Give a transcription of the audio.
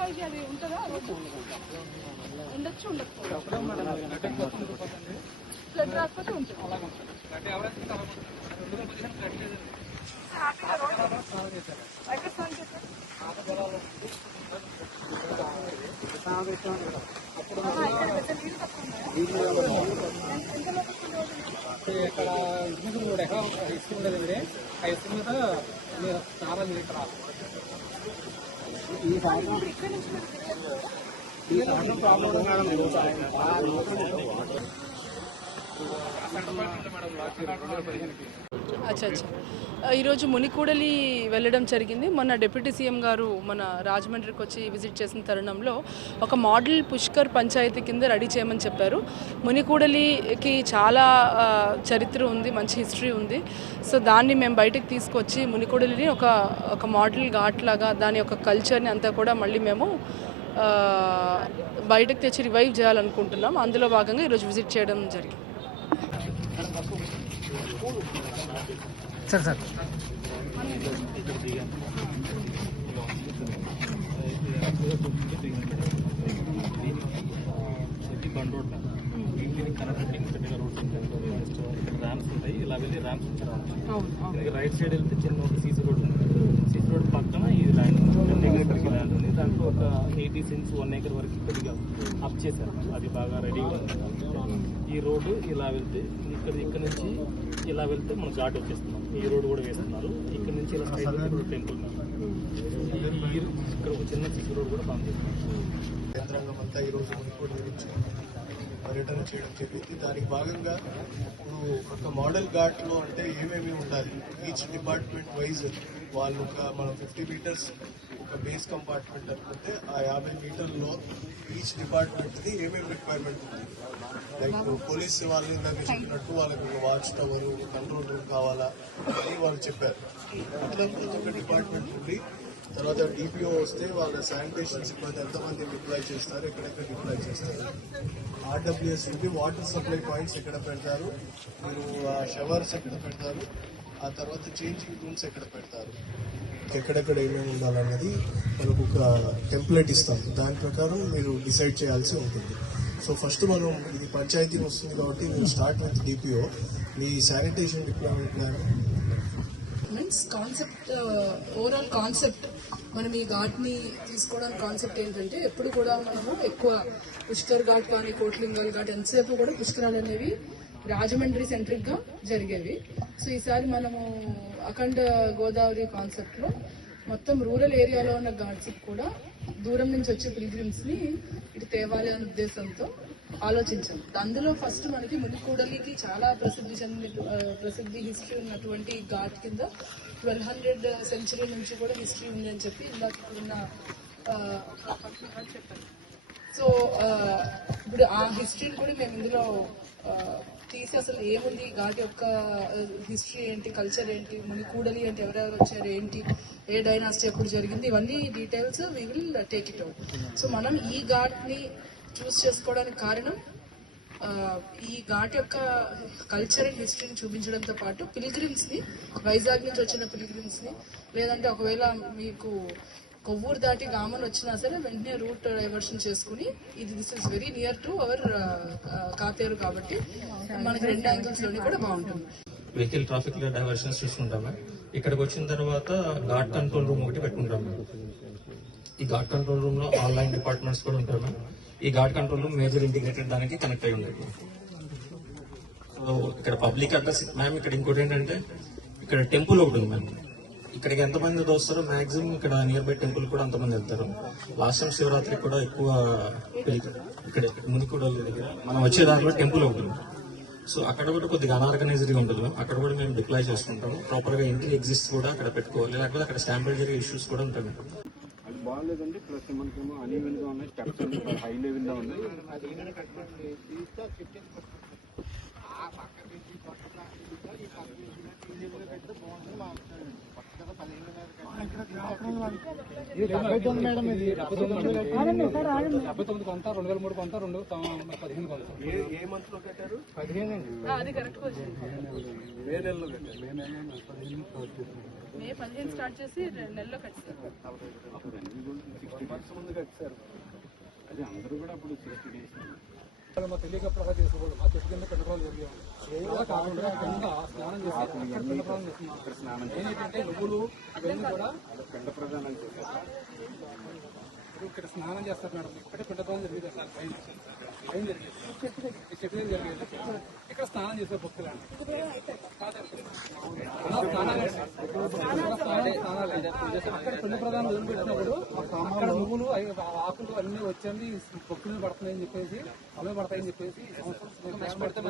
Wise అది ఉంటుందా? ఉండొచ్చు, ఉండకపోవచ్చు. ఫ్లడ్ రాకపోతే ఉంటుంది. ఇక్కడ ఇసుక కూడా ఇసుక ఉండదండి. ఆ ఇసుక మీద చాలా నీళ్ళు రాదు. ఈ సాయంత్రం ప్రాబ్లం అచ్చా అచ్చా. ఈరోజు మునికూడలి వెళ్ళడం జరిగింది. మొన్న డిప్యూటీ సీఎం గారు మన రాజమండ్రికి వచ్చి విజిట్ చేసిన తరుణంలో ఒక మోడల్ పుష్కర్ పంచాయతీ కింద రెడీ చేయమని చెప్పారు. మునికూడలికి చాలా చరిత్ర ఉంది, మంచి హిస్టరీ ఉంది. సో దాన్ని మేము బయటకు తీసుకొచ్చి మునికూడలిని ఒక మోడల్ ఘాట్ లాగా దాని యొక్క కల్చర్ని అంతా కూడా మళ్ళీ మేము బయటకు తెచ్చి రివైవ్ చేయాలనుకుంటున్నాం. అందులో భాగంగా ఈరోజు విజిట్ చేయడం జరిగింది. Sir sir bund road connecting roads ఇక్కడ ర్యామ్స్ ఉంటాయి. ఇలా వెళ్ళి ర్యామ్స్ ఉంటాయి. రైట్ సైడ్ వెళ్తే చిన్న ఒక సీసీ రోడ్ ఉంది. సీసీ రోడ్ పక్కన ఈ ల్యాండ్ 10 acres ల్యాండ్ ఉంది. దాంట్లో ఒక 80 cents 1 acre వరకు కొద్దిగా అప్ చేశారు. అది బాగా రెడీగా ఉంది. ఈ రోడ్డు ఇలా వెళ్తే ఇక్కడ నుంచి ఇలా వెళ్తే మనం ఘాట్ వచ్చేస్తున్నాం. ఈ రోడ్డు కూడా వేస్తున్నారు. ఇక్కడ నుంచి ఇలా స్ట్రైట్ టెంపుల్ ఇక్కడ ఒక చిన్న సిసి రోడ్ కూడా బాగుంది. యంత్రాంగం అంతా ఈరోజు మునికోట గురించి పర్యటన చేయడం జరిగింది. దానికి భాగంగా ఇప్పుడు ఒక మోడల్ ఘాట్లో అంటే ఏమేమి ఉండాలి, ఈచ్ డిపార్ట్మెంట్ వైజ్ వాళ్ళు మనం 50 meters ఒక బేస్ కంపార్ట్మెంట్ అనుకుంటే ఆ 50 మీటర్లో ఈచ్ డిపార్ట్మెంట్ది ఏమేమి రిక్వైర్మెంట్ ఉంది. లైక్ పోలీస్ వాళ్ళు ఇందాక చెప్పినట్టు వాళ్ళకి ఒక వాచ్ టవర్, కంట్రోల్ రూమ్ కావాలా అని వాళ్ళు చెప్పారు. అట్లా ప్రతి ఒక్క డిపార్ట్మెంట్ ఉంది. తర్వాత డిపిఓ వస్తే వాళ్ళ శానిటేషన్ సిబ్బంది ఎంతమంది డిప్లాయ్ చేస్తారు, ఎక్కడెక్కడ డిప్లాయ్ చేస్తారు. ఆర్డబ్ల్యూఎస్ నుండి వాటర్ సప్లై పాయింట్స్ ఎక్కడ పెడతారు, మీరు షవర్స్ ఎక్కడ పెడతారు, ఆ తర్వాత చేంజింగ్ రూమ్స్ ఎక్కడ పెడతారు, ఎక్కడెక్కడ ఏమేమి ఉండాలన్నది మనకు ఒక టెంప్లెట్ ఇస్తాం. దాని ప్రకారం మీరు డిసైడ్ చేయాల్సి ఉంటుంది. సో ఫస్ట్ మనం ఇది పంచాయతీ వస్తుంది కాబట్టి మీరు start with DPO. Me sanitation deployment plan means concept, overall concept మనం ఈ ఘాట్ని తీసుకోవడానికి కాన్సెప్ట్ ఏంటంటే ఎప్పుడు కూడా మనము ఎక్కువ పుష్కర్ ఘాట్ కానీ కోట్లింగాల్ ఘాట్ ఎంతసేపు కూడా పుష్కరాలు అనేవి రాజమండ్రి సెంట్రిక్గా జరిగేవి. సో ఈసారి మనము అఖండ గోదావరి కాన్సెప్ట్లో మొత్తం రూరల్ ఏరియాలో ఉన్న ఘాట్స్ కూడా దూరం నుంచి వచ్చే పిల్గ్రిమ్స్ని ఇటు తేవాలి అనే ఉద్దేశంతో ఆలోచించాం. అందులో ఫస్ట్ మనకి మునికూడలికి చాలా ప్రసిద్ధి హిస్టరీ ఉన్నటువంటి ఘాట్ కింద 1200 century నుంచి కూడా హిస్టరీ ఉంది అని చెప్పి ఇందాక ఇప్పుడున్న చెప్పారు. సో ఇప్పుడు ఆ హిస్టరీని కూడా మేము ఇందులో తీసి అసలు ఏముంది, ఘాట్ యొక్క హిస్టరీ ఏంటి, కల్చర్ ఏంటి, మునికూడలి అంటే ఎవరెవరు వచ్చారు, ఏంటి, ఏ డైనాసిటీ ఎప్పుడు జరిగింది, ఇవన్నీ details we will take it out. So మనం ఈ ఘాట్ని చూస్ చేసుకోవడానికి కారణం ఈ ఘాట్ యొక్క కల్చర్ అండ్ హిస్టరీని చూపించడంతో పాటు పిల్గ్రిమ్స్ని, వైజాగ్ నుంచి వచ్చిన పిల్గ్రిమ్స్ని, లేదంటే ఒకవేళ మీకు కొవ్వూరు దాటి గామన్ వచ్చినా సరే వెంటనే రూట్ డైవర్షన్ చేసుకుని this is very near to our Katheru కాబట్టి మనకి 2 angles లోని కూడా బాగుంటుంది. వెహికల్ ట్రాఫిక్ డైవర్షన్స్ చూసుకుంటాము. ఇక్కడికి వచ్చిన తర్వాత ఘాట్ కంట్రోల్ రూమ్ ఒకటి పెట్టుకుంటాము. ఈ ఘాట్ కంట్రోల్ రూమ్ లో ఆన్లైన్ డిపార్ట్మెంట్స్ కూడా ఉంటాము. ఈ ghat control room major integrated దానికి కనెక్ట్ అయి ఉంటుంది. సో ఇక్కడ పబ్లిక్ అడ్రస్ మ్యామ్. ఇక్కడ ఇంకోటి ఏంటంటే ఇక్కడ టెంపుల్ ఒకటి ఉంది మ్యామ్. ఇక్కడికి ఎంతమంది వస్తారో మాక్సిమం ఇక్కడ నియర్ బై టెంపుల్ కూడా అంతమంది వెళ్తారు. లాస్ట్ టైం శివరాత్రికి కూడా ఎక్కువ ఇక్కడ మునికూడలి దగ్గర మనం వచ్చే దారిలో టెంపుల్ ఉంటుంది. సో అక్కడ కూడా కొద్దిగా అనార్గనైజ్డ్గా ఉంటుంది. అక్కడ కూడా మేము డిప్లాయ్ చేసుకుంటాము. ప్రాపర్గా ఎంట్రీ ఎగ్జిస్ట్ కూడా అక్కడ పెట్టుకోవాలి, లేకపోతే అక్కడ స్టాంపుల్ జరిగే ఇష్యూస్ కూడా ఉంటాయి. అది బాగాలేదండి. ప్లస్ మనకేమో అన్ఈవెన్గా ఉన్నాయి, స్టెప్స్ హై లెవెల్లో ఉన్నాయి. ఏ మంత్ లో కట్టారు? 15 అండి. అది కరెక్ట్ క్వశ్చన్. మే నెలలో కట్టారు. మే 15 స్టార్ట్ చేసి 2 నెలల్లో కట్టారు. 1 month ముందు కట్టారు. అదే అందరూ కూడా అప్పుడు 60 days మా తెలియకప్పుడు చేసుకోవాలి. మా చెట్టు కింద పెండపాలు జరిగేవాళ్ళు. కాకుండా కింద స్నానం చేస్తారు. అక్కడ పెండపాలు చేస్తున్నారు. ఏంటంటే నువ్వులు ఇవన్నీ కూడా పెండ ప్రదానం చేశారు. ఇక్కడ స్నానం చేస్తారు మేడం. ఇక్కడ పెండపాలు జరిగేది సార్. పైన జరిగేది చెట్టు మీద జరిగేది. ఇక్కడ స్నానం చేసే భక్తులు అక్కడ పిండ ప్రధానం వదిలిపెట్టినప్పుడు అక్కడ నువ్వులు ఆకులు అన్ని వచ్చి భక్తులు పడుతున్నాయని చెప్పేసి అవి పడతాయని చెప్పేసి ఈ సంవత్సరం కష్టపడితే